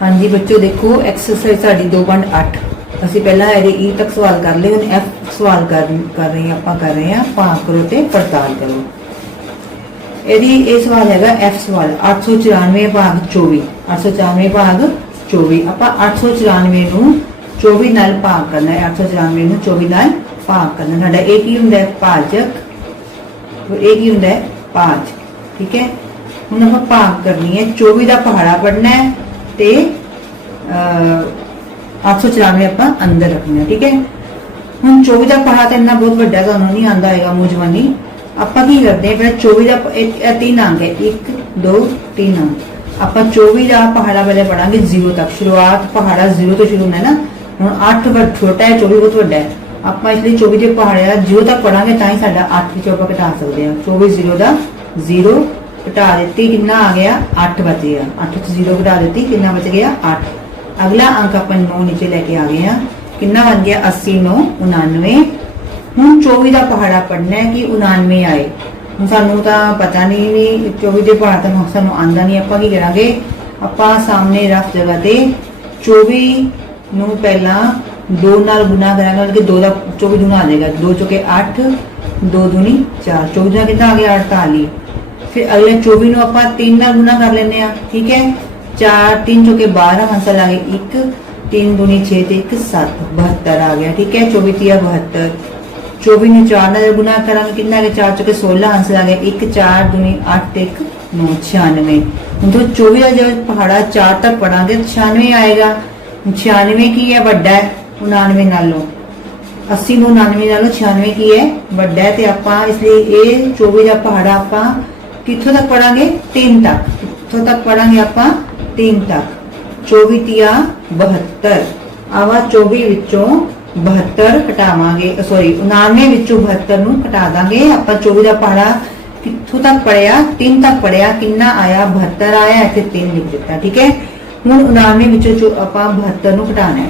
हाँ जी बच्चों देखो एक्सरसाइज साडी 2.8 ਅਸੀਂ ਪਹਿਲਾਂ ਇਹਦੇ ई तक सवाल कर लए ਹੁਣ F सवाल कर रहे हैं ਆਪਾਂ कर रहे हैं भाग करो ਤੇ पड़ताल करो। ਇਹਦੀ ਇਹ ਸਵਾਲ ਹੈਗਾ F सवाल 894 भाग 24 894 भाग 24 ਆਪਾਂ 894 ਨੂੰ 24 ਨਾਲ ਭਾਗ ਕਰਨਾ ਹੈ 894 ਨੂੰ 24 ਨਾਲ ਭਾਗ ਕਰਨਾ ਸਾਡਾ ਇਹ ਕੀ ਹੁੰਦਾ ਹੈ ਭਾਜਕ ਇਹ ਕੀ ਹੁੰਦਾ ਹੈ ਭਾਜ ठीक है। ਹੁਣ ਆਪਾਂ ਭਾਗ ਕਰਨੀ ਹੈ 24 ਦਾ ਪਹਾੜਾ ਪੜਨਾ है ਤੇ 894 ਆਪਾਂ ਅੰਦਰ ਰੱਖਣਾ ਠੀਕ ਹੈ। ਹੁਣ 24 ਦਾ ਪਹਾੜਾ ਤਾਂ ਇੰਨਾ ਬਹੁਤ ਵੱਡਾ ਤੁਹਾਨੂੰ ਨਹੀਂ ਆਂਦਾ ਹੋਏਗਾ ਮੁਜਮਨੀ ਆਪਾਂ ਕੀ ਕਰਦੇ ਹਾਂ ਪਹਿਲਾਂ 24 ਦਾ ਇਹ तीन अंक है 1 2 3 अंक ਆਪਾਂ 24 ਦਾ ਪਹਾੜਾ ਪਹਿਲੇ ਪੜਾਂਗੇ 0 ਤੱਕ ਸ਼ੁਰੂਆਤ ਪਹਾੜਾ 0 ਤੋਂ ਸ਼ੁਰੂ ਹੁੰਦਾ ਹੈ ਨਾ। ਹੁਣ 8 ਵੱਡਾ ਛੋਟਾ ਹੈ 24 ਬਹੁਤ ਵੱਡਾ ਹੈ ਆਪਾਂ ਇਸ ਲਈ 24 ਦੇ ਪਹਾੜੇ ਦਾ 0 ਤੱਕ ਪੜਾਂਗੇ ਤਾਂ ਹੀ ਸਾਡਾ 8 ਵਿੱਚੋਂ ਆਪਾਂ ਘਟਾ ਸਕਦੇ ਹਾਂ 24 0 ਦਾ 0 घटा देती कितना आ गया 8 बच गया 8 से 0 घटा देती कितना बच गया 8। अगला अंक अपन 9 नीचे लेके आ गए हैं कितना बन गया 80 9 99। हूँ 24 का पहाड़ा पढ़ना है कि 99 आए हूँ सानू तो पता नहीं 24 के पहाड़ा तो सानू आंदा नहीं आप की करांगे आप सामने रफ जगह ते 24 नू पहला 2 नाल गुना करांगे बल्कि 2 का 24 दूना आ जाएगा 2 चौके 8 2 दूनी 4 24 का कितना आ गया 48। फिर अगले 24 ਨੂੰ ਆਪਾਂ 3 ਨਾਲ ਗੁਣਾ ਕਰ ਲੈਨੇ ਆ ठीक है 4 3 चौके 12 आंसर आ गया 1 3 दूनी 6 ਤੇ 1 7 72 आ गया ठीक है 24 3 72 24 ਨੂੰ 4 ਨਾਲ ਗੁਣਾ ਕਰਾਂਗੇ ਕਿੰਨਾ ਆ ਗਿਆ 4 ਚੌਕੇ 16 आंसर आ गया 1 4 दूनी 8 ਤੇ 1 9 96। ਹੁਣ तो 24 ਦਾ जब पहाड़ा 4 तक पढ़ांगे 96 आएगा 96 ਕੀ ਹੈ ਵੱਡਾ ਹੈ 99 ਨਾਲੋਂ 80 ਨੂੰ 99 ਨਾਲੋਂ 96 ਕੀ ਹੈ ਵੱਡਾ ਹੈ ਤੇ ਆਪਾਂ ਇਸ ਲਈ ਇਹ 24 ਦਾ ਪਹਾੜਾ ਆਪਾਂ कितों तक पढ़ांगे 3 तक कितों तक पढ़ांगे आप 3 तक 24 तिया 72 आवा 24 विचों 72 घटावांगे सॉरी 99 विचों 72 नू घटा दांगे आप 24 का पहाड़ा कितों तक पढ़िया 3 तक पढ़िया कितना आया 72 आया इत्थे 3 लिख दिता ठीक है। हुण 99 विचों जो आप 72 नू घटाना है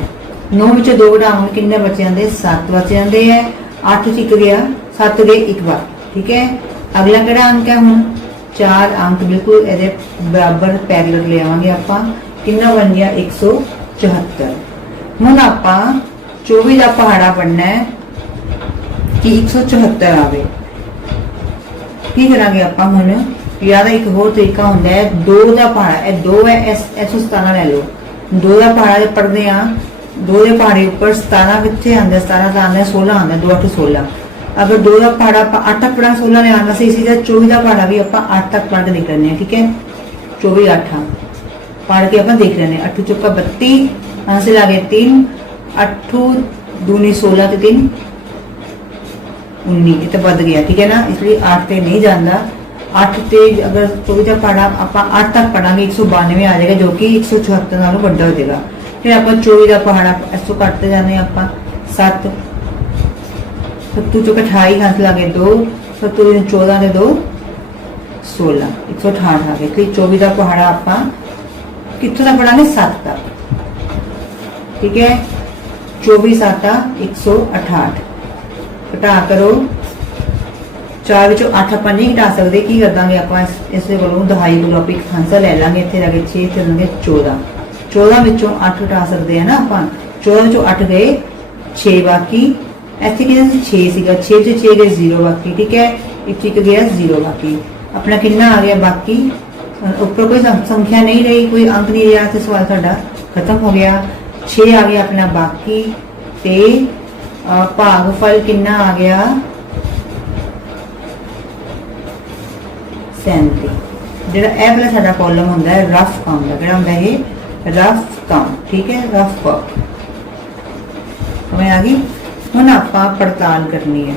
9 विचों 2 घटावांगे कितने बच जांदे 7 बच जांदे है 8 च 1 गया 7 गए 1 बार ठीक है। अगला किहड़ा अंक है हुण 4 अंक बिल्कुल ए बराबर पैरेलल ले आवांगे आप कितना बन गया 174। हुण आप 24 का पहाड़ा पढ़ना है कि 174 आवे की करांगे आप हुण या एक होर तरीका हुंदा है 2 का पहाड़ा ए 2 है 117 ले लो 2 का पहाड़ा पढ़दे आ 2 के पहाड़े ऊपर 17 कित्थे आंदा 17 का आंदा 16 आंदा 2 8 16 अगर 2 का पहाड़ा आप 8 तक पढ़ा 16 ने आना से इसी तरह 24 का पहाड़ा भी आप 8 तक पढ़ के देख लेने ठीक है 24 8 पढ़ के आप देख लेने 8 चौका 32 आंसर आ गए 3 8 दूनी 16 ते 3 19 ये तो बढ़ गया ठीक है ना इसलिए 8 ते नहीं जाता 8 ते अगर 24 का पहाड़ा आप 8 तक पढ़ांगे 192 आ जाएगा जो कि 174 नालों बड़ा हो जाएगा। फिर आप 24 का पहाड़ा इसको काटते जाने आप 7 7 चौके 28 हासिल आ गए 2 7 14 के 2 16 168 आ गए। 24 का पहाड़ा आप कितों तक पढ़ांगे 7 तक ठीक है 24 7 168 घटा करो 4 विचों 8 आप नहीं घटा सकते की कर देंगे आप इस कोलों दहाई को आप एक आंसर ले लेंगे इतने लगे 6 इतने लेंगे 14 14 विचों 8 घटा सकते हैं ना आप 14 विचों 8 गए 6 बाकी ऐसे कितना 6 सीगा 6 से 6 गए 0 बाकी ठीक है 1 गया 0 बाकी अपना कितना आ गया बाकी ऊपर कोई संख्या नहीं रही कोई अंक नहीं रहा तो सवाल साडा खत्म हो गया 6 आ गया अपना बाकी ते भागफल कितना आ गया 37 ਜਿਹੜਾ ਇਹ ਵਾਲਾ ਸਾਡਾ ਕਾਲਮ ਹੁੰਦਾ ਹੈ ਰਫ ਕੰਮ ਦਾ ਕਿਹੜਾ ਹੁੰਦਾ ਇਹ ਰਫ ਕੰਮ ठीक है रफ वर्क समझ आ गई। ਹੁਣ ਆਪਾਂ पड़ताल करनी है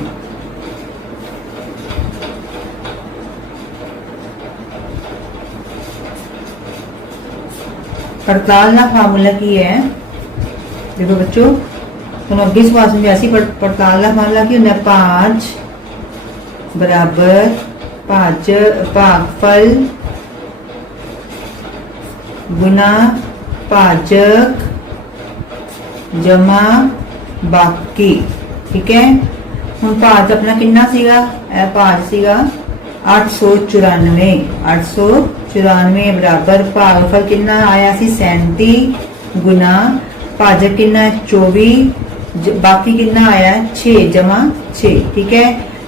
पड़ताल का फार्मूला की है देखो बच्चों तो अगे सवाल समझा सी पड़ताल का फार्मूला की होंगे 5 बराबर भागफल गुना भाजक जमा बाकी ठीक है। हुण भाज अपना कितना सीगा भाज सीगा 894 894 बराबर भागफल कितना आया सी 37 गुना भाजक कितना 24 बाकी कितना आया 6 जमा 6 ठीक है।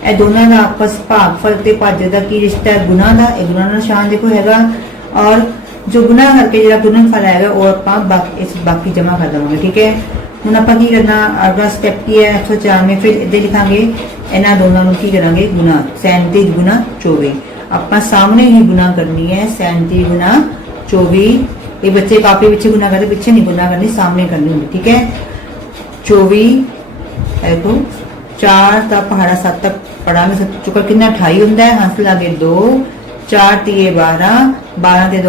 ਇਹ ਦੋਨਾਂ ਦਾ ਆਪਸ ਭਾਗਫਲ ਤੇ ਭਾਜਕ ਦਾ ਕੀ ਰਿਸ਼ਤਾ ਹੈ ਗੁਣਾ ਦਾ। ਇਹ ਗੁਣਾ ਦਾ ਨਿਸ਼ਾਨ ਦੇਖੋ ਹੈਗਾ ਔਰ ਜੋ ਗੁਣਾ ਕਰਕੇ ਜਿਹੜਾ ਗੁਣਨਫਲ ਆਏਗਾ ਉਹ ਆਪਾਂ ਬਾਕੀ ਜਮਾ ਕਰ ਦੇਵਾਂਗੇ ਠੀਕ ਹੈ। ਹੁਣ ਆਪਾਂ ਕੀ ਕਰਨਾ ਅਗਲਾ ਸਟੈਪ ਕੀ ਹੈ 194 ਫਿਰ ਇੱਥੇ ਲਿਖਾਂਗੇ ਇਹਨਾਂ ਦੋਨਾਂ ਨੂੰ ਕੀ ਕਰਾਂਗੇ ਗੁਣਾ 37 ਗੁਣਾ 24 ਆਪਾਂ ਸਾਹਮਣੇ ਹੀ ਗੁਣਾ ਕਰਨੀ ਹੈ 37 ਗੁਣਾ 24 ये बच्चे काफी पीछे गुना करते पीछे नहीं गुना करनी सामने करनी होगी ठीक है। 24 देखो 4 का पहाड़ा 7 तक पढ़ा चुका कितना 28 होंगे हासिल आगे 2 4 तीए 12 12 के 2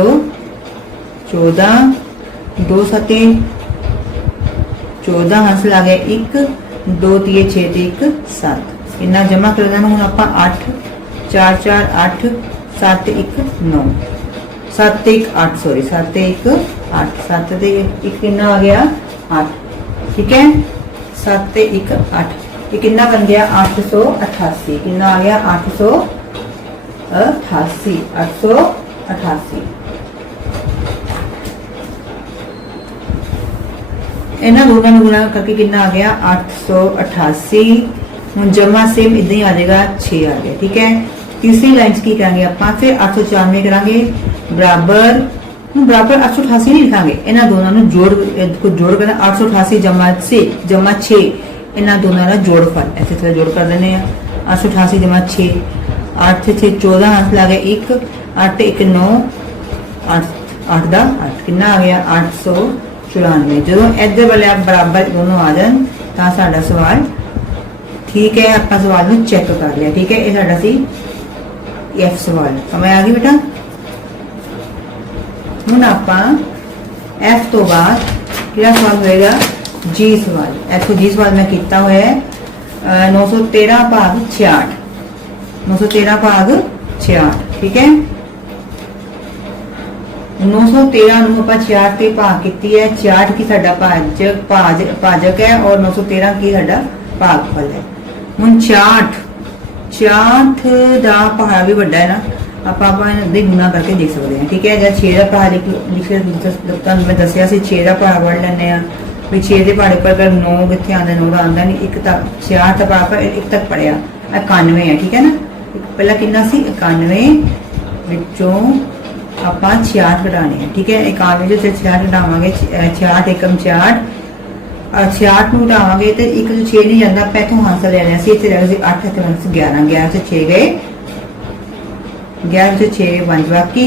14 2 7 14 हासिल आ गया 1 2 तीए 6 ते 1 7 इन्ना जमा कर देना हूँ आप 8 4 4 8 7 1 9 7 1 8 सॉरी 7 1 8 7 ते 1 कितना आ गया 8 ठीक है 7 ते 1 8 ये कितना बन गया 888 कितना आ गया 888 888 इन्होंने दोनों को गुणा करके कितना आ गया 888 हम जमा सेम इदा ही आ जाएगा 6 आ गया ठीक है। तीसरी लाइन की करेंगे आप फिर 894 करांगे बराबर बराबर 888 नहीं लिखांगे इन्होंने दोनों जोड़ करना 888 जमा 6 इन्होंने दोनों का जोड़फल ऐसे तरह जोड़ कर देने 888 जमा 6 8 6 14 हासिल आ गया 1 8 1 9 8 8 का 8 कितना आ गया 894 जो इधर वाले आप बराबर दोनों आ जाए तो साडा सवाल ठीक है आप सवाल में चेक कर लिया ठीक है। ये साडा सी एफ सवाल समझ आ गई बेटा। हुण आपां एफ तो बाद किहड़ा सवाल होएगा जी सवाल। इथों जी सवाल मैं किया हुआ है 913 भाग 66 913 भाग 66 ठीक है। 913 ਨੂੰ ਆਪਾਂ 66 ਤੇ ਭਾਗ ਕੀਤੀ ਹੈ 66 ਕੀ ਸਾਡਾ ਭਾਜਕ ਹੈ और 913 ਕੀ ਸਾਡਾ ਭਾਗਫਲ ਹੈ। ਹੁਣ 66 ਦਾ ਪਹਾੜਾ ਵੀ ਵੱਡਾ ਹੈ ਨਾ ਆਪਾਂ ਇਹਦੇ ਗੁਣਾ ਕਰਕੇ ਦੇਖ ਸਕਦੇ ਹਾਂ ਠੀਕ ਹੈ। ਜਦ 6 ਦਾ ਪਹਾੜਾ ਲਿਖਿਆ ਤੁਹਾਨੂੰ ਮੈਂ ਦੱਸਿਆ ਸੀ 6 ਦਾ ਪਹਾੜਾ ਪੜ੍ਹ ਲੈਂਦੇ ਆ ਵੀ 6 ਦੇ ਪਹਾੜੇ ਪਰ ਅਗਰ 9 ਕਿੱਥੇ ਆਉਂਦਾ 9 ਦਾ ਆਉਂਦਾ ਨਹੀਂ ਇੱਕ ਤਾਂ 66 ਦਾ ਪਹਾੜਾ ਪਰ ਇੱਕ ਤੱਕ ਪੜਿਆ 91 ਹੈ ਠੀਕ ਹੈ ਨਾ। ਪਹਿਲਾਂ ਕਿੰਨਾ ਸੀ 91 ਵਿੱਚੋਂ ਆਪਾਂ 66 ਘਟਾਣੇ ਹੈ ਠੀਕ ਹੈ। 91 ਜੋ 66 ਘਟਾਵਾਂਗੇ 66 एकम 66 66 ਨੂੰ ਘਟਾਵਾਂਗੇ ਤੇ ਇੱਕ ਜੋ 6 ਨਹੀਂ ਜਾਂਦਾ ਆਪਾਂ ਇਥੋਂ ਹਾਸਲ ਲੈ ਲਿਆ ਸੀ ਇੱਥੇ ਰਹਿ ਗਏ 8 ਤੇ 11 11 से 6 गए 11 से 6 5 बाकी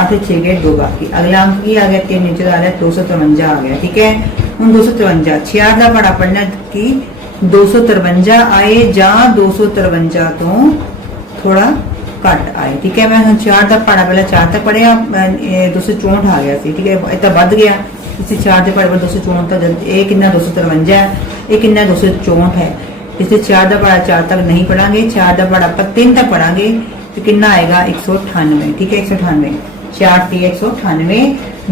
8 से 6 गए 2 बाकी अगला अंक की आ गया 3 नीचे आ गया 253 आ गया ठीक है। ਹੁਣ 253 66 ਦਾ ਪੜਾ ਪੜਨਾ ਕਿ 253 ਆਏ ਜਾਂ 253 ਤੋਂ ਥੋੜਾ ਘੱਟ ਆਏ ਠੀਕ है। मैं 4 ਦਾ ਪੜਾ ਪਹਿਲਾਂ 4 ਤੱਕ ਪੜਿਆ 264 ਆ ਗਿਆ ਸੀ ਠੀਕ ਹੈ। ਇਹ ਤਾਂ ਵੱਧ ਗਿਆ इसे 4 ਦੇ ਪੜੇ ਪਰ 264 ਤੱਕ ਇਹ ਕਿੰਨਾ 253 ਇਹ ਕਿੰਨਾ 264 है। इसे 4 ਦਾ ਪੜਾ 4 तक नहीं पढ़ांगे 4 ਦਾ ਪੜਾ ਆਪਾਂ 3 तक पढ़ांगे तो कितना आएगा 198 ठीक है। 198 4 3 198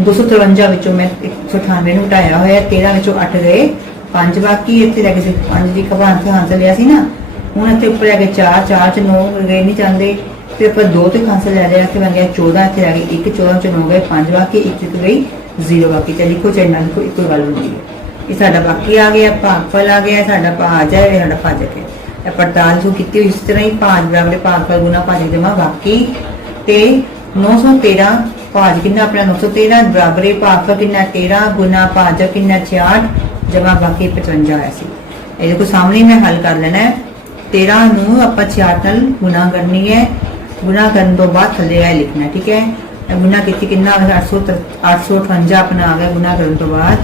253 ਵਿੱਚੋਂ मैं 198 ਨੂੰ ਹਟਾਇਆ ਹੋਇਆ 13 ਵਿੱਚੋਂ 8 ਗਏ 5 ਬਾਕੀ ਇੱਥੇ ਰਹਿ ਗਏ 5 ਦੀ ਕਬਾਨ ਤੇ ਹਾਸਲ ਲਿਆ ਸੀ ਨਾ। ਹੁਣ ਇੱਥੇ ਉੱਪਰ ਆ ਗਏ 4 4 ਚ 9 ਗਏ ਨਹੀਂ ਜਾਂਦੇ ਫਿਰ ਆਪਾਂ 2 ਤੇ ਹਾਸਲ ਲੈ ਲਿਆ ਇੱਥੇ ਬਣ ਗਿਆ 14 ਇੱਥੇ ਰਹਿ ਗਏ 1 14 ਚ 9 ਗਏ 5 ਬਾਕੀ 1 ਚ ਗਈ 0 ਬਾਕੀ ਤੇ ਲਿਖੋ ਚਾਹੇ ਨਾ ਲਿਖੋ ਇੱਕੋ ਗੱਲ ਹੁੰਦੀ ਹੈ। ਇਹ ਸਾਡਾ ਬਾਕੀ ਆ ਗਿਆ ਭਾਗਫਲ ਆ ਗਿਆ ਸਾਡਾ ਭਾਜ ਹੈ ਇਹ ਸਾਡਾ ਭਾਜਕ ਹੈ। ਇਹ ਪੜਤਾਲ ਜੋ ਕੀਤੀ ਹੋਈ ਇਸ ਤਰ੍ਹਾਂ ਹੀ ਭਾਜ ਬਰਾਬਰ ਭਾਗਫਲ ਗੁਣਾ ਭਾਜਕ ਜਮਾ ਬਾਕੀ ਤੇ 913 ਭਾਜ ਕਿੰਨਾ ਆਪਣਾ 913 ਬਰਾਬਰ ਭਾਗਫਲ ਕਿੰਨਾ 13 ਗੁਣਾ ਭਾਜਕ ਕਿੰਨਾ 66 ਜਮਾ ਬਾਕੀ 55 ਆਇਆ ਸੀ। ਇਹ ਦੇਖੋ ਸਾਹਮਣੇ ਮੈਂ ਹੱਲ ਕਰ ਲੈਣਾ ਹੈ 13 ਨੂੰ ਆਪਾਂ 66 ਨਾਲ ਗੁਣਾ ਕਰਨੀ ਹੈ ਗੁਣਾ ਕਰਨ ਤੋਂ ਬਾਅਦ ਥੱਲੇ ਇਹ ਲਿਖਣਾ ਠੀਕ ਹੈ। गुना की कितना 858 अपना आ गया गुना करने तो बाद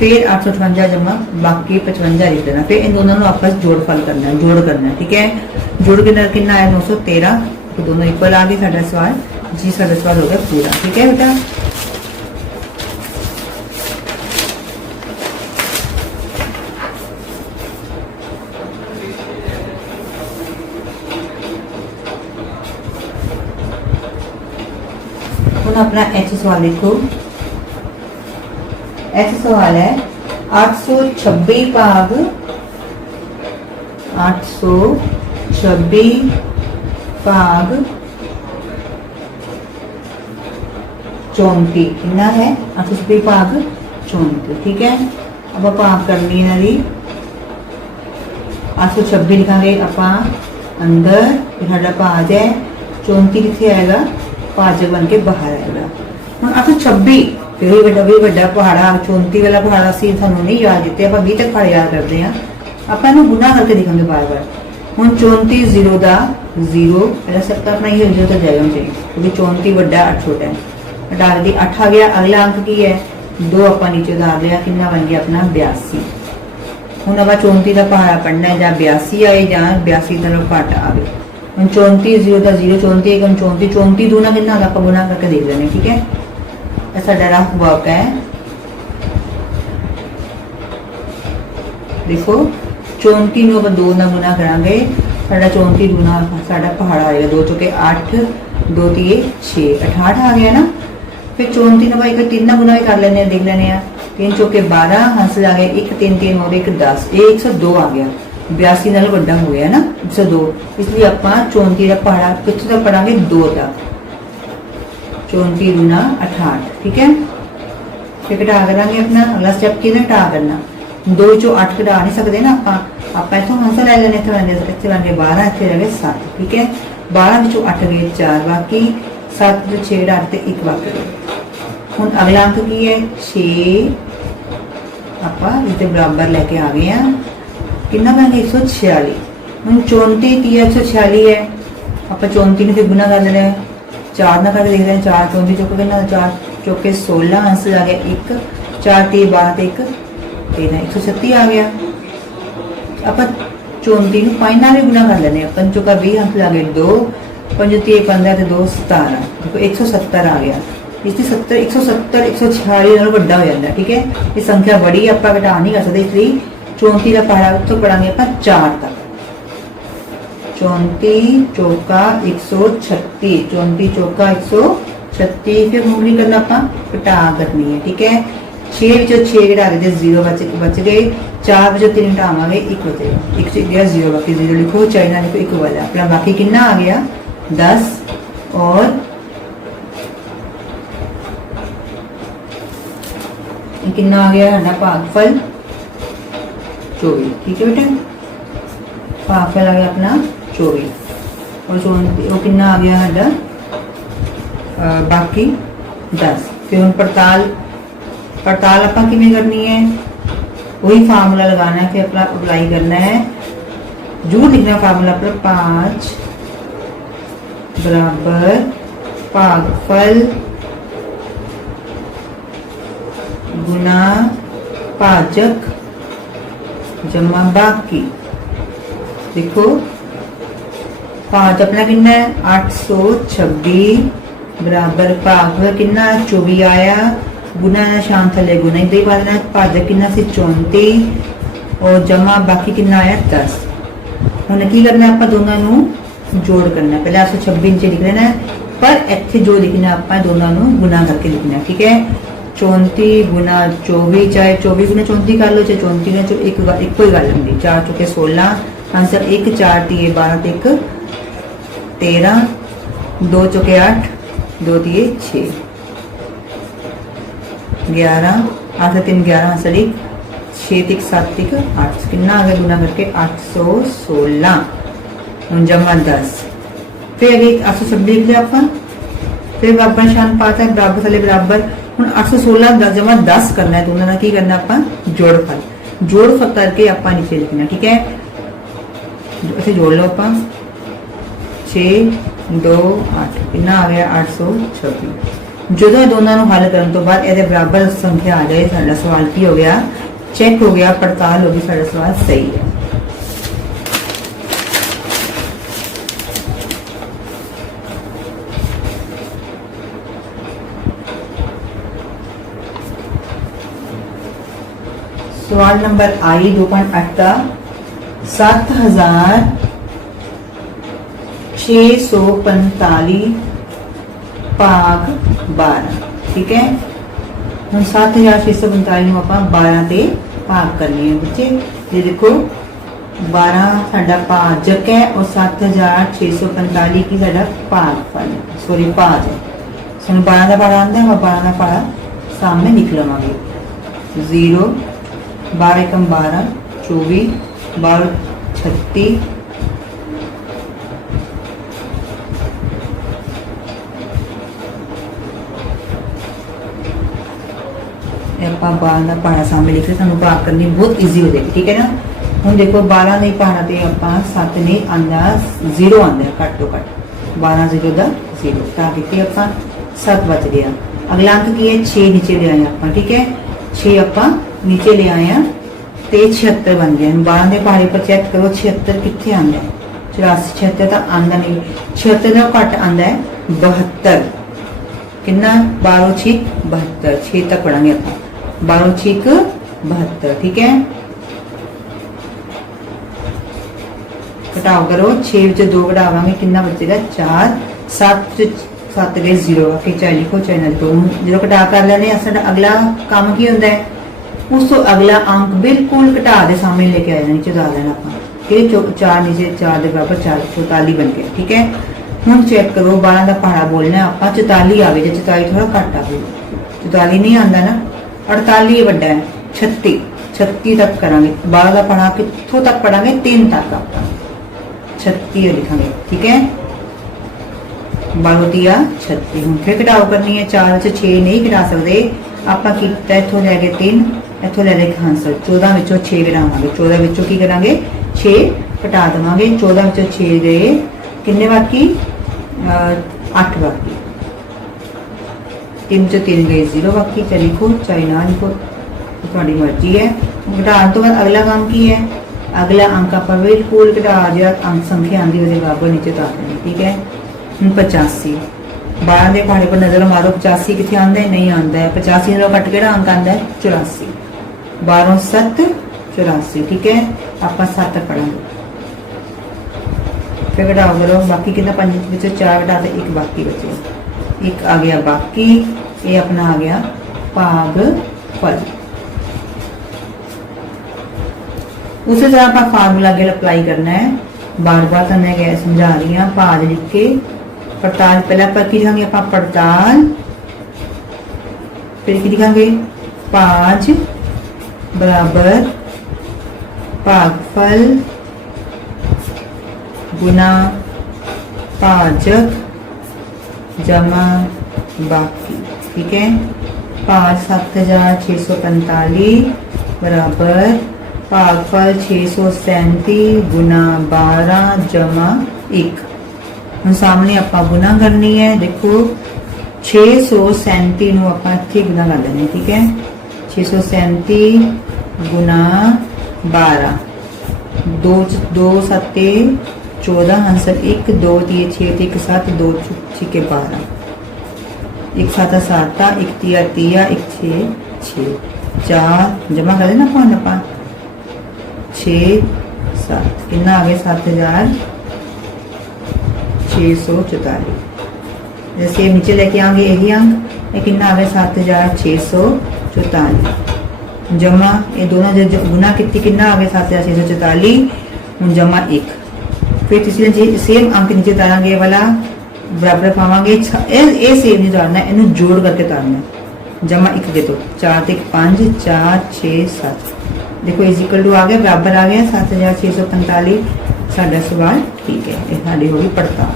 फिर 858 जमा बाकी 55 लिख देना फिर इन दोनों आपस जोड़फल करना है जोड़ करना है ठीक है। जोड़ के कितना आया 913 तो दोनों इक्वल आ गए साडा सवाल जी साडा सवाल हो गया पूरा ठीक है बेटा। अपना एच सवाल लिखो। एच सवाल है 826 भाग 826 भाग 34 कितना है 826 भाग 34 ठीक है। अब भाग करनी है इन्हां दी 826 लिखांगे ਆਪਾਂ अंदर साडा भाज है 34 किथे आएगा भाजक बन के बाहर आएगा। ਹੁਣ 826 फिर भी बड़ा पहाड़ा 34 वाला पहाड़ा सी थानू नहीं याद दिते आप 20 तक पहाड़ याद करते हैं आप इन्हू गुना करके दिखांगे बार बार। ਹੁਣ 34 0 ਦਾ 0 पहला सब अपना ही 0 तक जाएगा चाहिए क्योंकि 34 बड़ा 8 छोटा है हटा दी 8 आ गया। अगला अंक की है 2 आप नीचे उतार लिया कितना बन गया अपना 82। ਹੁਣ ਆਪਾਂ 34 ਦਾ ਪਹਾੜਾ ਪੜਨਾ ਹੈ ਜਾਂ 82 ਆਏ ਜਾਂ 82 ਦਾ ਘੱਟ ਆਵੇ। ਹੁਣ 34 0 ਦਾ 0 34 1 34 34 दूना कितना होगा ਆਪਾਂ गुना करके देख लेंगे ठीक है। ਇਹ ਸਾਡਾ ਰਫ ਵਰਕ ਹੈ देखो 34 ਨੂੰ ਆਪਾਂ 2 ਨਾਲ ਗੁਨਾ ਕਰਾਂਗੇ ਸਾਡਾ 34 दूना ਸਾਡਾ ਪਹਾੜਾ ਆਏਗਾ 2 ਚੁਕੇ 8 2 3 6 68 आ गया ना। फिर 34 ਨੂੰ ਆਪਾਂ 3 ਨਾਲ ਗੁਨਾ ਵੀ ਕਰ ਲੈਣੇ ਆ देख लेने ਆ 3 चौके 12 हासिल आ गया 1 3 3 और 1 10 ये 102 आ गया 82 नाल बड़ा हो गया ना 102। इसलिए आप 34 का पहाड़ा कितने तक पढ़ांगे 2 तक 34 गुना 68 ठीक है। फिर घटा करांगे अपना अगला स्टेप कि घटा करना 2 चो 8 घटा नहीं सकते ना आप इथों हासिल ले लेने इत्थे लांगे 12 इत्थे लांगे 7 ठीक है। 12 विचों 8 गए 4 बाकी 7 जो 6 घटा ते 1 बाकी। ਹੁਣ अगला अंक की है 6 ਆਪਾਂ इसके बराबर लेके आ गए हैं कितना बन गया 146। ਹੁਣ 34 3 146 है आप 34 ने फिर गुना कर लेना 4 ना करके देख रहे हैं 4 34 चौके कितना 4 चौके 16 आंसर आ गया 1 4 3 12 1 13 136 आ गया। आप 34 ਨੂੰ 5 ਨਾਲ भी गुना कर लेने 5 चौका 20 आंसर आ गए 2 5 3 15 ਤੇ 2 17 देखो 170 आ गया। इसकी 70 170 146 नाल बड़ा हो जाता है ठीक है। ये संख्या बड़ी आप घटा नहीं कर सकते इसलिए 34 का पहाड़ा तो पढ़ांगे आप 4 तक 34 चौका 136 34 चौका 136 फिर मुगली करना आप घटा करनी है ठीक है। 6 विचों 6 घटा देते 0 बच गए 4 विचों 3 घटावांगे 1 बचेगा 1 गया 0 बाकी 0 लिखो चाइना लिखो 1 वाला अपना बाकी कितना आ गया 10 और कितना आ गया है भागफल 24 ठीक है बेटा। भागफल आ गया अपना 24 और वो कितना आ गया है बाकी 10। फिर हम पड़ताल अपना किमें करनी है वही फार्मूला लगाना है फिर अपना अप्लाई करना है जो लिखना फार्मूला अपना 5 बराबर भागफल गुना भाजक जमा बाकी। देखो 5 अपना कितना है 826 बराबर भागफल कितना 24 आया गुना शाम थले गुना ही पा देना भाजक कितना से 34 और जमा बाकी कितना आया 10। हुण की करना आप दोनों नू जोड़ करना पहले 826 नीचे लिख लेना है पर इत्थे जो लिखना आप दोनों नू गुना करके लिखना ठीक है। 34 गुना 24 चाहे 24 गुना 34 कर लो चाहे 34 गुना एक ही गल होंगी 4 चुके 16 आंसर 1 4 3 12 1 13 2 चुके 8 2 3 6 11 8 3 11 आंसर 1 6 1 7 1 8 कितना आ गया गुना करके 816 जमा 10। फिर अगे 826 लिख लिया अपन फिर बराबर निशान पाता है बराबर थले बराबर ਹੁਣ 816 जमा 10 करना है दोनों का की करना आप जोड़फल करके आप नीचे लिखना ठीक है। ऐसे जोड़ लो आप 6 2 8 कितना आ गया 826। जो दोनों हल करने तो बाद ये बराबर संख्या आ जाए साडा सवाल की हो गया चेक हो गया पड़ताल हो गई साडा सवाल सही है। सवाल नंबर आई 2.8 का 7645 भाग 12 ठीक है। हम 7645 आप 12 से भाग करनी है बच्चे ये देखो 12 साडा भाजक है और 7645 की साडा भागफल सॉरी भाज है। ਸਾਨੂੰ 12 ਦਾ ਪਹਾੜਾ ਆਉਂਦਾ ਹੈ, 12 ਦਾ ਪਹਾੜਾ ਸਾਹਮਣੇ ਲਿਖ ਲਵਾਂਗੇ 0 12 एकम 12 24 12 36 ਆਪਾਂ 12 ਦਾ ਪਹਾੜਾ ਸਾਹਮਣੇ ਲਿਖ ਕੇ ਸਾਨੂੰ ਭਾਗ ਕਰਨੀ ਬਹੁਤ ਈਜ਼ੀ ਹੋ ਜਾਏਗੀ। ਠੀਕ ਹੈ ਨਾ। ਹੁਣ ਦੇਖੋ 12 ਦੇ ਪਹਾੜਾ ਤੇ ਆਪਾਂ 7 ਨਹੀਂ ਆਂਦਾ 0 ਆਂਦਾ ਘੱਟ ਤੋਂ ਘੱਟ 12 0 ਦਾ 0 ਤਾਂ ਕਿਤੇ ਆਪਾਂ 7 बच गया। अगला अंक की है 6 नीचे ले आए आप। ठीक है 6 आप नीचे ले आए हैं तो 76 बन गया। 12 के पहाड़े पर चेक करो 76 कितने आंदा है 84 76 तो आंदा नहीं 76 का घट आंदा है 72 कितना 12 6 72 6 तक पढ़ांगे आप 12 6 72। ठीक है घटाओ करो 6 विच 2 घटावांगे कितना बचेगा 4 7 7 गए 0 आके चाहे लिखो चाहे ना लिखो। जो घटा कर लेने साडा अगला काम की होंदा है उस तो अगला अंक बिल्कुल घटा दे सामने लेके आ जाना नीचे ला लेना अपना कि 4 नीचे 4 के बराबर 4 44 बन गया। ठीक है हुण चेक करो 12 का पहाड़ा बोलना आप 44 आवे जे 44 थोड़ा घट आवे 44 नहीं आंदा ना 48 वड्डा है 36 36 तक करांगे 12 का पहाड़ा कित्थों तक पढ़ांगे 3 तक आप 36 लिखांगे। ठीक है 12 दिया 36 हूँ फिर घटाओ करनी है 4 से 6 नहीं घटा सकते आप इथों लैके 3 इथों लै लेके आंसर 14 विचों 6 घटावांगे 14 विचों की करांगे 6 घटा देवांगे 14 विचों 6 गए किन्ने बाकी 8 बाकी 3 विचों 3 गए 0 बाकी चाहे लिखो चाहे ना लिखो थोड़ी मर्जी है। घटाने तो बाद अगला काम की है अगला अंक आप बिल्कुल घटा जो अंक संख्या आती है बराबर नीचे उतार देंगे। ठीक है 85 12 के पहाड़े पर नजर मारो 85 कितने आंदा है नहीं आंदा है 85 का घट केड़ा अंक आंदा है 84 12 7 84। ठीक है आप 7 पढ़ांगे फिर घटाओ करो बाकी कितना 5 विच 4 घटा दे 1 बाकी बचे 1 आ गया बाकी ये अपना आ गया भागफल। उसी तरह आप फार्मूला अगे अप्लाई करना है बार बार तो मैं समझा रही हूँ भाज लिख के पड़ताल पहले आप की लिखांगे आप पड़ताल फिर की लिखांगे भाज बराबर भागफल गुना भाजक जमा बाकी। ठीक है 5 7645 बराबर भागफल 637 गुना 12 जमा 1। हम सामने आप गुना करनी है देखो 637 नूं आपां इत्थे गुना कर देंगे। ठीक है 637 गुना 12 2 2 7 14 आंसर 1 2 3 6 1 7 2 6 12 1 7 7 1 3 3 1 6 6 4 जमा कर देना आप 6 7 कितना आ गया 7644 जैसे नीचे लेके आएंगे यही अंक लेकिन आ गया 7644 जमा ये दोनों जो गुना कितनी कितना आ गया 7644 जमा 1 फिर तीसरे सेम अंक नीचे उतारांगे वाला बराबर पावांगे ये सेम नहीं उतारना इन्हें जोड़ करके उतारना जमा 1 दे दो 4 ते 5 4 6 7 देखो इज इक्वल टू आ गया बराबर आ गया 7645 साडा सवाल ठीक है ये साडी होगी पड़ताल।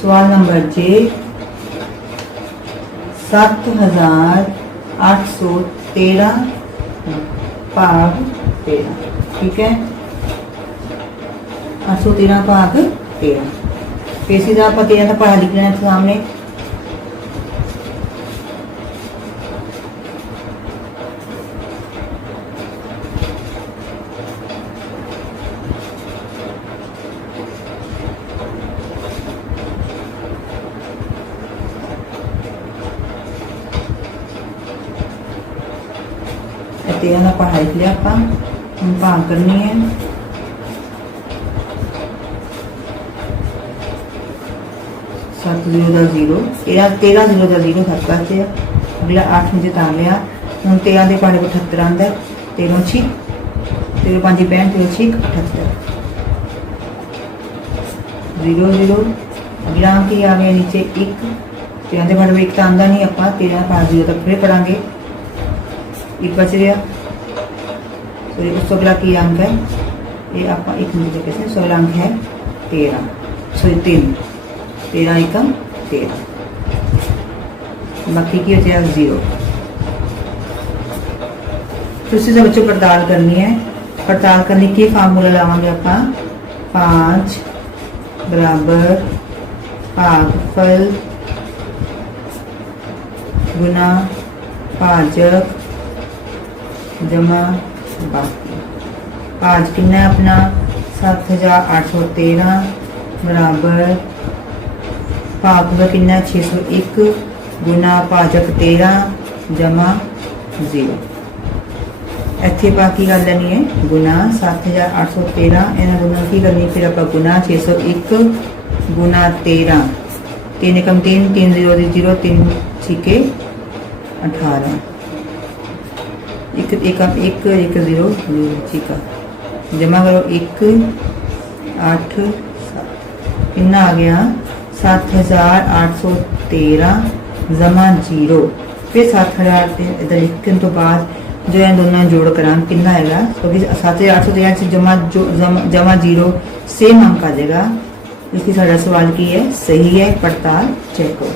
सवाल नंबर जे 7813 भाग 13 ठीक है 813 भाग 13 इसी तरह आप 13 का पढ़ा लिख लेना सामने तेरह का पढ़ा लिख लिया आप भाग करनी है 7 0 का 0 13 0 का 0 हर पास है। अगला 8 नीचे तार लिया। हम 13 के पहाड़े को 78 आंदा है। 13 6 13 5 65 13 6 78 0 0। अगला की आ गया नीचे 1 13 के पहाड़े एक तो आंदा नहीं, आप 13 5 0 तक फिर पढ़ांगे। 1 बच गया। तो उस अगला की अंक है ये आप एक नीचे कैसे। उस अगला अंक है 13 सॉरी 3 13 एकम 13। बाकी की हो जाएगा 0। तो इसी से बच्चों पड़ताल करनी है। पड़ताल करने की फार्मूला लावांगे आप 5 बराबर भागफल गुना भाजक जमा बाकी। भाज कितना है अपना 7813 बराबर भागफल कितना 601 गुना भाजक 13 जमा 0। इतने बाकी कर लेनी है गुना 7813 इन्होंने गुना की करनी फिर आप गुना 601 गुना 13 3 एकम 3 3 0 0 3 छिके 18 एक एकम 1 1 0 छिका जमा करो 1 8 कितना आ गया 7813 जमा 0। फिर 7000 इधर लिखने तो बाद जो है दोनों जोड़ कर अंक कितना आएगा क्योंकि 7813 से जमा 0 सेम अंक आ जाएगा। इसकी सारा सवाल की है सही है पड़ताल चेक करो।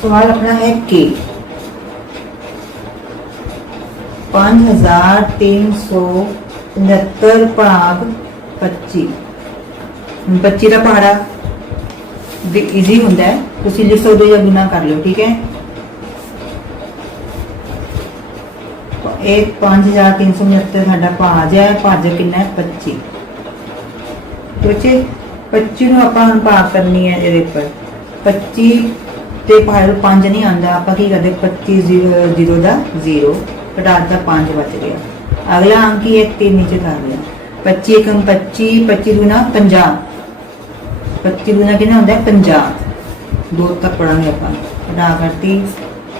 सवाल अपना है के 5375 भाग 25 25 का पहाड़ा इजी होंगे है तुम लिख सकते हो या गुना कर लो ठीक है। एक 5375 साडा भाज है भाज कितना है 25 बच्चे 25 ਨੂੰ ਆਪਾਂ ਹੁਣ ਭਾਗ ਕਰਨੀ ਹੈ ਇਹਦੇ ਉੱਪਰ 25 ਤੇ ਭਾਗ 5 नहीं आंदा ਆਪਾਂ ਕੀ ਕਰਦੇ 25 0 ਦਾ 0 घटा दा 5 बच गया। अगला अंक ही एक 3 नीचे कर लिया 25 एकम 25 25 गुना 50 25 गुना कितना होता है 50 2 तक पढ़ांगे अपन घटा करती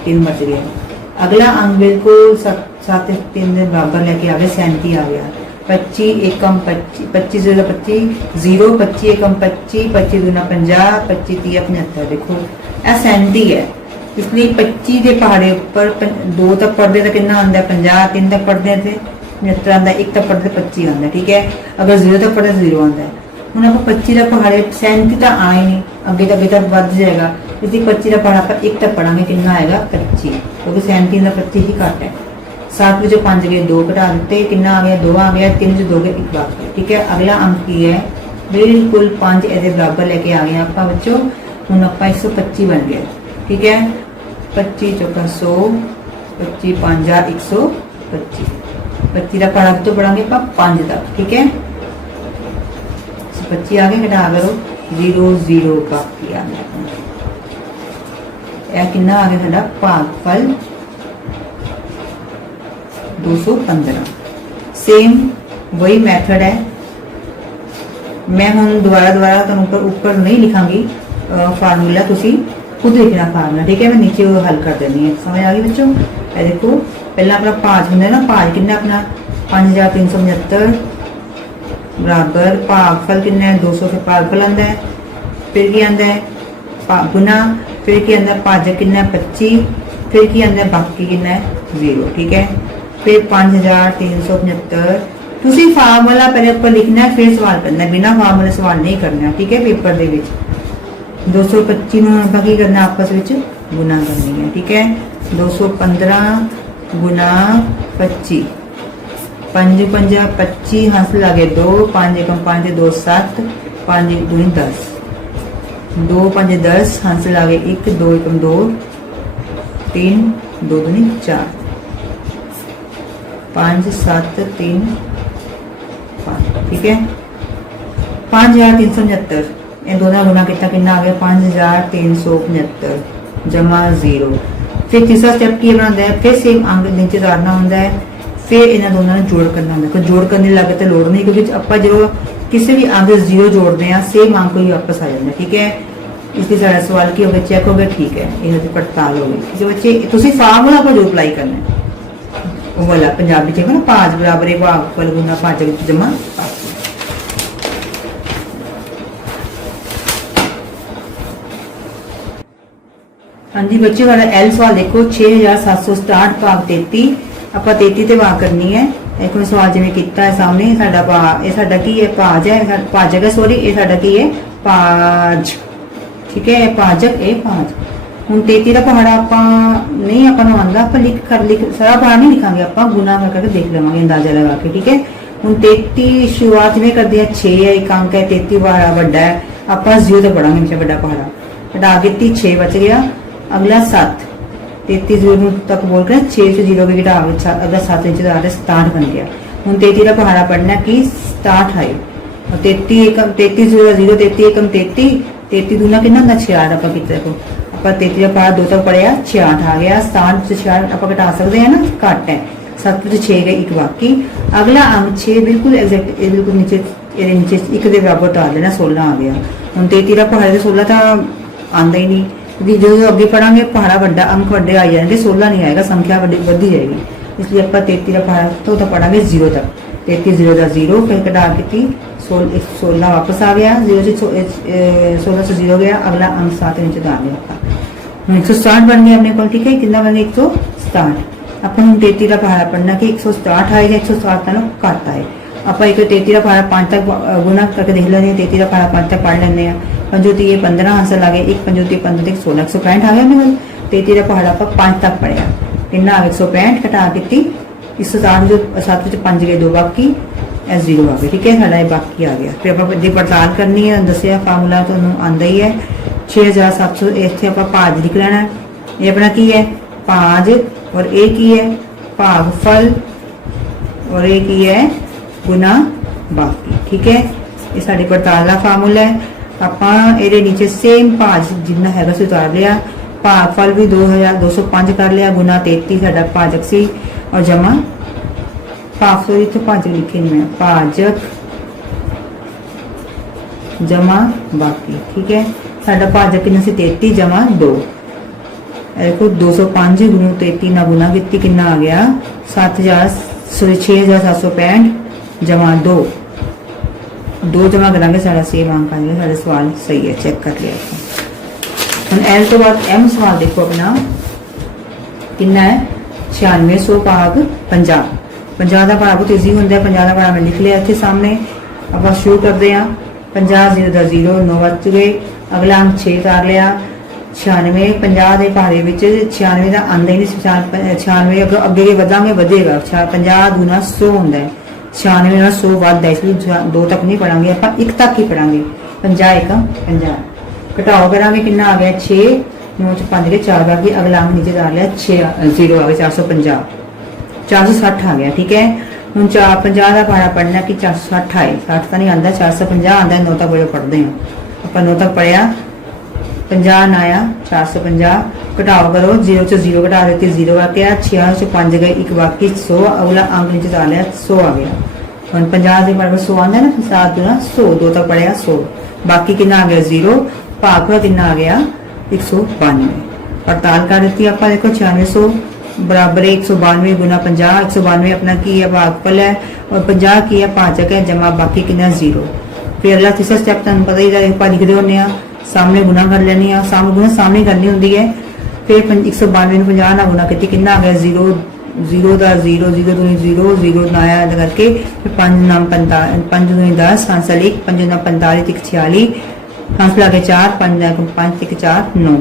3 बच गया। अगला अंक बिल्कुल 7 3 के बराबर लेके आ गए 37 आ गया 25 एकम 25 25 0 25 0 25 एकम 25 25 गुना 50 25 30 75 देखो यह 37 है इसलिए 25 के पहाड़े उपर 2 तक पढ़ते तो कितना आंदा 50 3 तक पढ़ते थे 75 आंदा 1 तक पढ़ते 25 आंदा ठीक है। अगर 0 तक पढ़ते 0 आंदा है। हूँ आप 25 का पहाड़े 37 तो आ ही नहीं अगे तक बढ़ जाएगा इसलिए 25 का पहाड़ा आप 1 तक पढ़ांगे कितना आएगा 25 क्योंकि 37 का 25 ही घट है। 7 में 5 गए 2 घटा देते कितना आ गया 2 आ गया 3 2 गए 1 बाकी ठीक है। अगला अंक की है बिल्कुल 5 ए बराबर लेके आ गए आप बच्चों हूँ आप 125 बन गया ठीक है। 25 चौका 100 25 5 125 25 का पढ़ा तो पढ़ांगे आप 5 तक ठीक है। 25 आगे घटा करो 0 0 बाकी आ गया यह कितना आ गया साडा भागफल 215। सेम वही मेथड है मैं हम दोबारा तुम ऊपर नहीं लिखांगी फार्मूला तुसी खुद लिखना फार्मूला ठीक है। मैं नीचे वो हल कर देनी है समझ आ गई बच्चों। ये देखो पहला अपना भाज होंगे ना भाज कितना अपना 5375 बराबर भागफल कितना है 200 के भागफल आंदा है फिर की आंदा है गुना फिर की आंदा भाजक कितना है 25 फिर की आंदा बाकी कितना है 0 ठीक है। फिर 5375 तुसी फार्मूला पहले ऊपर लिखना है फिर सवाल करना है बिना फार्मूले सवाल नहीं करना ठीक है। पेपर दे विच 225 में की करना आपस में गुना करनी है ठीक है। 215 गुना 25 5 5 25 हासिल आ गए 2 5 एकम 5 2 7 5 2 10 2 5 10 हासिल आ गए 1 2 एकम 2 3 2 2 4 5 7 3 5 ठीक है। 5375 इन दोनों गुना कितना कितना आ गया 5375 जमा 0। फिर तीसरा स्टेप की बनाता है, फिर सेम अंक नीचे उतारना होता है, फिर इन्होंने दोनों जोड़ करना होता है। कोई जोड़ करने लगे तो लोड़ नहीं, क्योंकि आप जो किसी भी अंक 0 जोड़ते हैं सेम अंक ही वापस आ जाता है। ठीक है, इसलिए सारा सवाल की हो गया, चेक हो गया, ठीक है, इन्होंने पड़ताल हो गई। जो बच्चे तुम फार्मूला को जो अप्लाई करना है वो वाला पंजाबी च ना, 5 बराबर 1 भागफल गुना 5 जमा 5। हाँ जी बच्चे, वाला एल सवाल देखो, 6767 भाग 33। ਆਪਾਂ 33 ਤੇ ਭਾਗ ਕਰਨੀ ਹੈ। ਦੇਖੋ ਸਵਾਲ ਜਿਵੇਂ ਕੀਤਾ ਹੈ ਸਾਹਮਣੇ, ਸਾਡਾ ਇਹ ਸਾਡਾ ਕੀ ਹੈ, ਭਾਜ ਹੈ, ਭਾਜਕ ਹੈ, ਸੌਰੀ ਇਹ ਸਾਡਾ ਕੀ ਹੈ, ਭਾਜ। ਠੀਕ ਹੈ, ਭਾਜਕ ਇਹ ਭਾਜ। ਹੁਣ 33 ਦਾ ਪਹਾੜਾ ਆਪਾਂ ਨਹੀਂ ਆਪਾਂ ਨੂੰ ਆਉਂਦਾ, ਆਪਾਂ ਲਿਖ ਸਾਰਾ ਪਹਾੜਾ ਨਹੀਂ ਲਿਖਾਂਗੇ, ਆਪਾਂ ਗੁਣਾ ਕਰਕੇ ਦੇਖ ਲਵਾਂਗੇ ਅੰਦਾਜ਼ਾ ਲਗਾ ਕੇ। ਠੀਕ ਹੈ, ਹੁਣ 33 ਸ਼ੁਰੂਆਤ ਜਿਵੇਂ ਕਰਦੇ ਆ 6 ਹੈ, ਇੱਕ ਅੰਕ ਹੈ, 33 ਬੜਾ ਵੱਡਾ ਹੈ, ਆਪਾਂ 0 ਤੇ ਪੜਾਂਗੇ ਹਮੇਸ਼ਾ ਵੱਡਾ ਪਹਾੜਾ। ਹਟਾ ਦਿੱਤੀ 6 बच गया, अगला 7, 33 0 तक बोल कर 6 से 0 भी घटा, अगला 7 इंच 67 बन गया। हूँ 33 का पहाड़ा पढ़ना कि 67 आए, और 33 0 33 एकम 33, 33 दूना कितना होंगे 66। आप देखो आप 33 का पहाड़ा 2 तक पढ़िया, 66 आ गया। 67 से 66 आप घटा सकते हैं ना, घट है, 7 से 6 गए, एक बाकी। अगला अंक 6 बिल्कुल एग्जैक्ट बिल्कुल नीचे एक के बराबर उतार देना, 16 आ गया। हूँ 33 का पहाड़ा 16 तो आंदा ही नहीं, क्योंकि जो अगे पढ़ांगे पहाड़ा वड्डा अंक वड्डे आ जाएंगे, 16 नहीं आएगा, संख्या बढ़ती जाएगी। इसलिए आप 33 का पहाड़ा तो पढ़ांगे 0 तक। 33 0 का 0, फिर घटा के 16 वापस आ गया, 0 से 16 से 0 गया, अगला अंक 7 नीचे आ गया। 160 बन गया अपने को। ठीक है, कितना बन गया 160। अपन 33 का पहाड़ा पढ़ना कि 160 आएगा, 160 का घट आए। आप एक 33 का पहाड़ा 5 तक गुना करके देख लेंगे, 33 का पहाड़ा 5 तक पढ़ लेंगे। 5 ये 15 आंसर आ गए, 1 5 15 16, 165 आ गया अपने को। 33 का पहाड़ा आप 5 तक पढ़िया, कितना आ गया 165, घटा के 160 जो 7 5 गए, 2 बाकी 0 आ गए। ठीक है, साढ़ा बाकी आ गया। फिर आप जी पड़ताल करनी है, दसिया फार्मूला तो आंदा ही है। 6700 इतने आप भाज लिख लेना, ये अपना की है भाज, और ये की है भागफल, और ये की है गुना बाकी। ठीक है, ये साड़ी पड़ताल का फार्मूला है। ਆਪਾਂ ਇਹਦੇ नीचे सेम भाज जिन्ना है उतार लिया, भागफल भी 2205 कर लिया, गुना 33 साडा भाजक सी, और जमा भागफल इत्थे भाजक लिखे नहीं, मैं भाजक जमा बाकी। ठीक है, साडा भाजक कितना सी 33 जमा 2। देखो 205 गुना 33 ना गुना कितनी कितना आ गया 6765 जमा 2 जमा करेंगे, सारा सेम अंक आ गया, सारा सवाल सही है, चेक कर लिया। हम एल तो बाद एम सवाल देखो अपना कितना है 9600 भाग 50। 50 का पढ़ा बहुत ईजी होंगे, 50 का पढ़ा मैं लिख लिया इतने सामने। आप शुरू करते हैं 50 0 का 0 9 बच गए, अगला अंक 6 उतार लिया। 96 50 के पहाड़े 96 का आंदा ही नहीं, 96 अगे वधांगे वधेगा, 50 दूना 100 होंगे, 96 ਨਾਲ 100 ਵੱਧ ਹੈ, इसलिए 2 तक नहीं पढ़ांगे, आप 1 तक ही पढ़ांगे। 50 एकम 50 घटाओ करांगे, कितना आ गया 6 9 च 5 के 4 बाकी, अगला अंक नीचे डाल लिया 6 0 आ गया 450 460 आ गया। ठीक है, हम 450 का पढ़ा पढ़ना कि 460 आए, 60 तो नहीं आता, 450 आता है, 9 तक पढ़ते हैं आप, 9 तक पढ़िया, 50 ना आया 450, घटाओ करो 0 से 0 घटा देती 0 आ गया, 6 से 5 गए, एक बाकी 100, अगला अंक नीचे डाल लिया 100 आ गया। 50 से पढ़ 100 आता है ना, 7 दूना 100, 2 तक पढ़ेगा 100, बाकी कितना आ गया 0, भागफल कितना आ गया 192। पड़ताल कर देती है आप, देखो 9600 बराबर 192 गुना 50, 192 अपना की है भागफल है, और 50 की है भाजक है, जमा बाकी कितना 0। फिर अगला तीसरा स्टेप तुम पता ही लिखते होने, सामने गुना कर लेनी है, गुना सामने करनी होंगी है। फिर 192 50 ना गुना की कितना आ गया 0 0 का 0 0 2 0 0 नाया करके, फिर 5 नाम 5 2 10 हासिल 1 5 नाम 45 1 46 हासिल आ गया 4 5 5 1 4 9,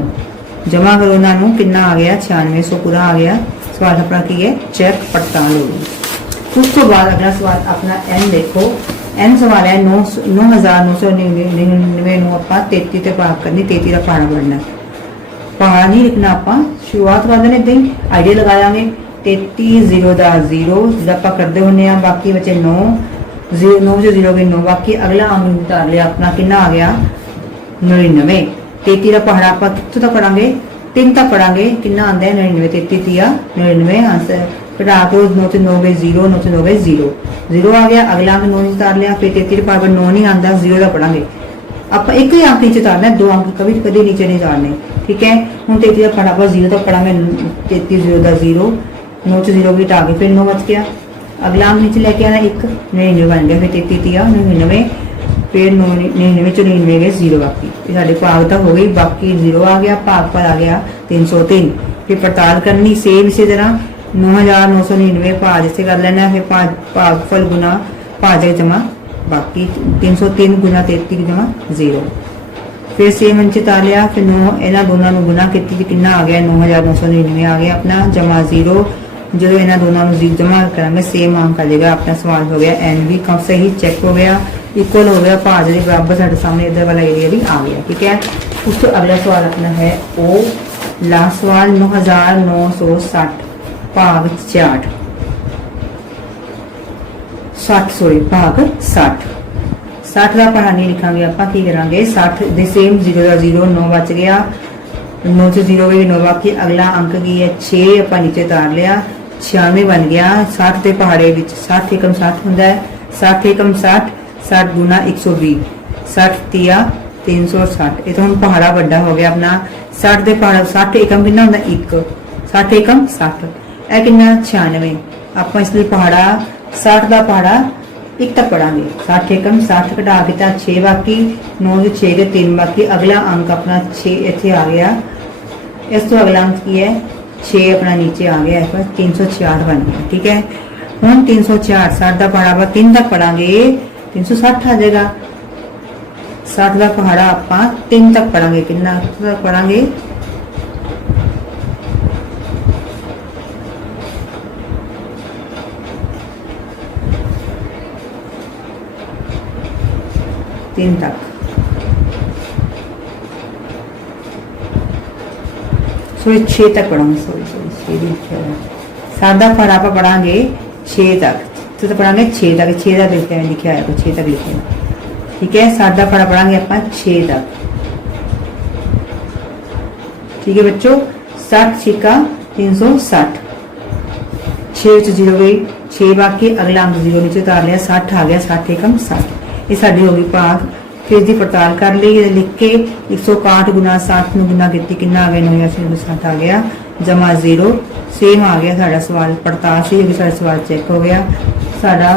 जमा करो उन्होंने कितना आ गया 9600 पूरा आ गया। सवाल अपना की है चेक पड़ताल हो गई। उस तो बाद अगला सवाल अपना एन देखो, एन सवाल है 9999 आप 33 से भाग करनी, 33 का पहाड़ा बढ़ना, पहाड़ा नहीं लिखना, आप शुरुआत कर देने इदा ही आइडिया लगा लेंगे। 33 0 का 0 जो आप करते होने, बाकी बचे 9 9 से 0 गए 9, बाकी अगला अंक उतार लिया अपना, कितना आ गया 99। 33 का पहाड़ा आप कितों तक पढ़ांगे 3 तक पढ़ांगे कितना आंदा है 99 33 दिया 99 आंसर घटा के 9 से 9 गए 0 9 से 9 गए 0 0 आ गया अगला अंक 9 उतार लिया फिर 33 पावर 9 नहीं आंदा 0 का पढ़ांगे आप एक ही अंक नीचे उतारना है 2 अंक कभी कभी नीचे नहीं उतारने ठीक है हूँ 33 का पढ़ा पर 0 तक पढ़ा मैं 33 0 का 0 9 से 0 भी हटा के फिर 9 बच गया अगला अंक नीचे लेके आना 1 99 बन गया फिर 33 दिया 99 फिर 99 चो 99 गए 0 बाकी साढ़े भाग तक हो गई बाकी 0 आ गया भाग पर आ गया 303 फिर पड़ताल करनी सेम इसी तरह 9999 भाज से कर लेना फिर भागफल गुना भाजक जमा बाकी 303 गुना 33 जमा 0 फिर सेम अंच उतार लिया फिर 9 इन्होंने दोनों गुना की कितना आ गया 9999 आ गया अपना जमा 0 जो इन्होंने दोनों जमा करेंगे सेम अंक आ जाएगा अपना सवाल हो गया एन भी कब सही चेक हो गया इक्वल हो गया भाज के बराबर साढ़े सामने इधर वाला एरिया भी आ गया ठीक है उस तो अगला सवाल अपना है ओ लास्ट सवाल 9960 भाग 66 60 सॉरी भाग 60 60 का पढ़ा नहीं लिखांगे आप की करांगे 60 दे सेम 0 का 0 9 बच गया 9 से 0 गई 9 बाकी अगला अंक की है 6 आप नीचे उतार लिया 96 बन गया 60 के पहाड़े 60 एकम 60 होंगे 60 एकम 60 60 गुना 120 60 तिया 360 ये तो हम पहाड़ा बड़ा हो गया अपना 60 के पहाड़ा 60 एकम कितना होंगे 1 60 एकम 60 यह कितना 96 आप इसलिए पहाड़ा 60 का पहाड़ा 1 तक पढ़ांगे 60 एकम 60 घटा के 6 बाकी 9 से 6 के 3 बाकी अगला अंक अपना 6 इतने आ गया इस तो अगला अंक की है 6 अपना नीचे आ गया है 366 बन गया ठीक है हम 366 60 का पहाड़ा 3 तक पढ़ांगे 360 आ जाएगा 60 का पहाड़ा आप 3 तक पढ़ांगे कितना तक पढ़ांगे तीन तक सॉरी 6 तक पढ़ांगे सॉरी 60 का पहाड़ा आप पढ़ांगे 6 तक तो पढ़ांगे 6 तक 6 तक लिखते हैं लिखा है 6 तक लिखे ठीक है 60 का पढ़ा पढ़ांगे आप 6 तक ठीक है बच्चों 60 छिका 360 6 0 गई 6 बाकी अगला अंक 0 नीचे उतार लिया 60 आ गया 60 एकम 60 ये साड़ी होगी भाग फिर इसकी पड़ताल कर ली लिख के 161 गुना 60 गुना की कितना आ गया 960 आ गया जमा 0 सेम आ गया साड़ा सवाल पड़ताल से सवाल चेक हो गया साड़ा